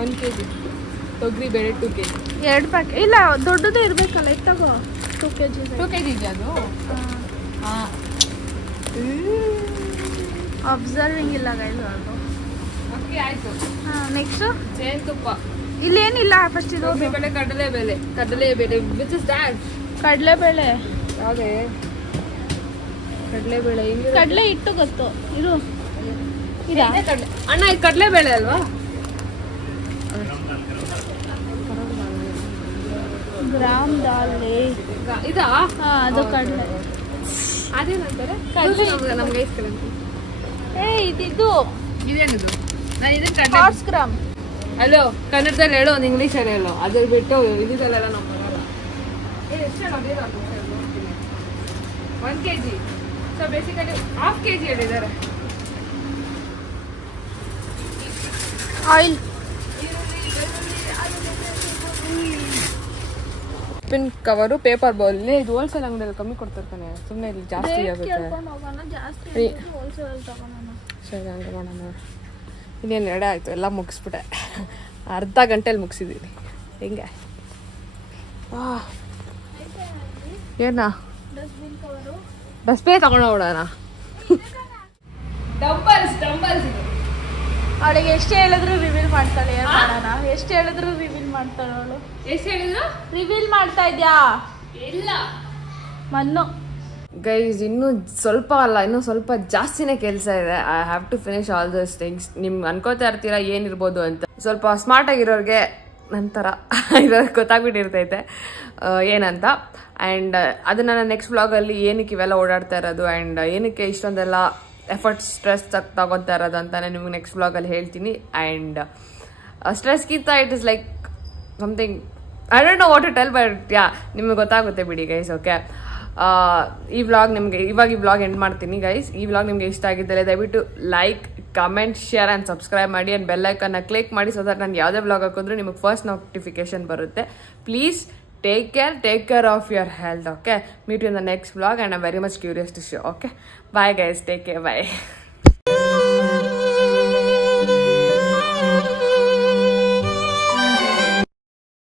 1 kg, ತೊಗರಿ ಬೇಳೆ 2 kg. 2 ಪ್ಯಾಕೆಟ್ ಇಲ್ಲ, ದೊಡ್ಡದೇ ಇರ್ಬೇಕಲ್ಲ. ಇದು ತಗೋ 2 kg. 2 kg ಇದೆಯಾ ಅದು? ಹಾಂ, ಅಬ್ಸರ್ವಿಂಗ್ ಇಲ್ಲ ಗೈಸ್ ಅದು. ಓಕೆ ಆಯ್ತು. ಹಾಂ, ನೆಕ್ಸ್ಟ್ ಜೇನುತುಪ್ಪ. ಇಲ್ಲೇನಿಲ್ಲ. ಫಸ್ಟ್ ಇದು ಬೇಳೆ, ಕಡಲೆಬೇಳೆ ವಿಚ್ ಇಸ್ ದ್ಯಾಟ್? ಕಡಲೆಬೇಳೆ. ಯಾವುದೇ ಕಡಲೆಬೇಳೆ? ಕಡಲೆ ಹಿಟ್ಟು ಗೊತ್ತು. ಇದು ಅಣ್ಣ, ಇದು ಕಡಲೆಬೇಳೆ ಅಲ್ವಾ? ಗ್ರಾಮ್ ದಾಲ್. ಇದಾ? ಹಾಂ, ಅದು ಕಡಲೆ. ಅದೇನಂತಾರೆ? ಕಡಲೆ ನಮ್ಗೆ ಐಸ್ ಕ್ರೀಮ್. ಇದಿದು ಇದೇನಿದು? ನಾನು ಇದನ್ನ ಕಡಲೆ ಹಾರ್ಸ್ ಗ್ರಾಮ್. ಹಲೋ, ಕನ್ನಡದಲ್ಲಿ ಹೇಳು, ಒಂದು ಇಂಗ್ಲೀಷಲ್ಲಿ ಹೇಳು. ಅದ್ರ ಬಿಟ್ಟು ಇದರಲ್ಲೆಲ್ಲ ನಾವು ಬರಲ್ಲ. ಎಷ್ಟು 1 kg. ಸೊ ಬೇಸಿಕಲಿ ½ kg ಹೇಳಿದ್ದಾರೆ. Oil. Pin cover, paper bowl. ಇದು ಹೋಲ್ಸೇಲ್ ಅಂಗಡಿಯಲ್ಲಿ ಕಮ್ಮಿ ಕೊಡ್ತಾರೆ ತಾನೆ. ಸುಮ್ಮನೆ ಇಲ್ಲಿ ಜಾಸ್ತಿ ಆಗುತ್ತೆ. ಸರಿ, ಹಂಗೆ ಮಾಡೋಣ. ಇನ್ನೇನು ಎಡೆ ಆಯಿತು, ಎಲ್ಲ ಮುಗಿಸ್ಬಿಟ್ಟೆ. ಅರ್ಧ ಗಂಟೆಲಿ ಮುಗಿಸಿದ್ದೀನಿ. ಹೆಂಗೆ? ಏನಾ ಡಸ್ಟ್ಬಿನ್ ತಗೊಂಡೋಗ್ಬಿಡೋಣ. ಡಂಬಲ್ಸ್. ಅವಳಿಗೆ ಎಷ್ಟು ಹೇಳಿದ್ರು ರಿವೀಲ್ ಮಾಡ್ತಾಳೆ. ಏನ್ ಮಾಡೋಣ? ಎಷ್ಟು ಹೇಳಿದ್ರು ರಿವೀಲ್ ಮಾಡ್ತಾಳೆ ಅವಳು. ಎಷ್ಟು ಹೇಳಿದ್ರು? ರಿವೀಲ್ ಮಾಡ್ತಾ ಇದ್ಯಾ? ಇಲ್ಲ ಮಣ್ಣು. ಗೈಸ್, ಇನ್ನೂ ಸ್ವಲ್ಪ ಅಲ್ಲ, ಇನ್ನೂ ಸ್ವಲ್ಪ ಜಾಸ್ತಿನೇ ಕೆಲಸ ಇದೆ. I have to finish all those things. ನಿಮ್ಗೆ ಅನ್ಕೋತಾ ಇರ್ತೀರಾ ಏನಿರ್ಬೋದು ಅಂತ. ಸ್ವಲ್ಪ ಸ್ಮಾರ್ಟ್ ಆಗಿರೋರಿಗೆ ನಂತರ ಇರೋರಿಗೆ ಗೊತ್ತಾಗ್ಬಿಟ್ಟಿರ್ತೈತೆ ಏನಂತ. ಆ್ಯಂಡ್ ಅದನ್ನು ನಾನು ನೆಕ್ಸ್ಟ್ ವ್ಲಾಗಲ್ಲಿ ಏನಕ್ಕೆ ಇವೆಲ್ಲ ಓಡಾಡ್ತಾ ಇರೋದು ಆ್ಯಂಡ್ ಏನಕ್ಕೆ ಇಷ್ಟೊಂದೆಲ್ಲ ಎಫರ್ಟ್ಸ್, ಸ್ಟ್ರೆಸ್ ತಗೊತಾ ಇರೋದು ಅಂತ ನಾನು ನಿಮ್ಗೆ ನೆಕ್ಸ್ಟ್ ವ್ಲಾಗಲ್ಲಿ ಹೇಳ್ತೀನಿ. ಆ್ಯಂಡ್ ಸ್ಟ್ರೆಸ್ಗಿಂತ it is like something, I don't know what to tell, but yeah, ನಿಮಗೆ ಗೊತ್ತಾಗುತ್ತೆ ಬಿಡಿ ಗೈಸ್. ಓಕೆ, ಈ ವ್ಲಾಗ್ ನಿಮಗೆ ಇವಾಗ ಈ ವ್ಲಾಗ್ ಎಂಡ್ ಮಾಡ್ತೀನಿ ಗೈಸ್. ಈ ವ್ಲಾಗ್ ನಿಮಗೆ ಇಷ್ಟ ಆಗಿದ್ದರೆ ದಯವಿಟ್ಟು like, comment, share and subscribe ಮಾಡಿ. ಆ್ಯಂಡ್ ಬೆಲ್ಲೈಕನ್ನ ಕ್ಲಿಕ್ ಮಾಡಿ, ಸೊ ದಟ್ ನಾನು ಯಾವುದೇ ವ್ಲಾಗ್ ಹಾಕಿದ್ರು ನಿಮಗೆ ಫಸ್ಟ್ ನೋಟಿಫಿಕೇಶನ್ ಬರುತ್ತೆ. Please take care of your health. Okay, meet you in the next vlog and I'm very much curious to show. Okay, bye guys, take care, bye.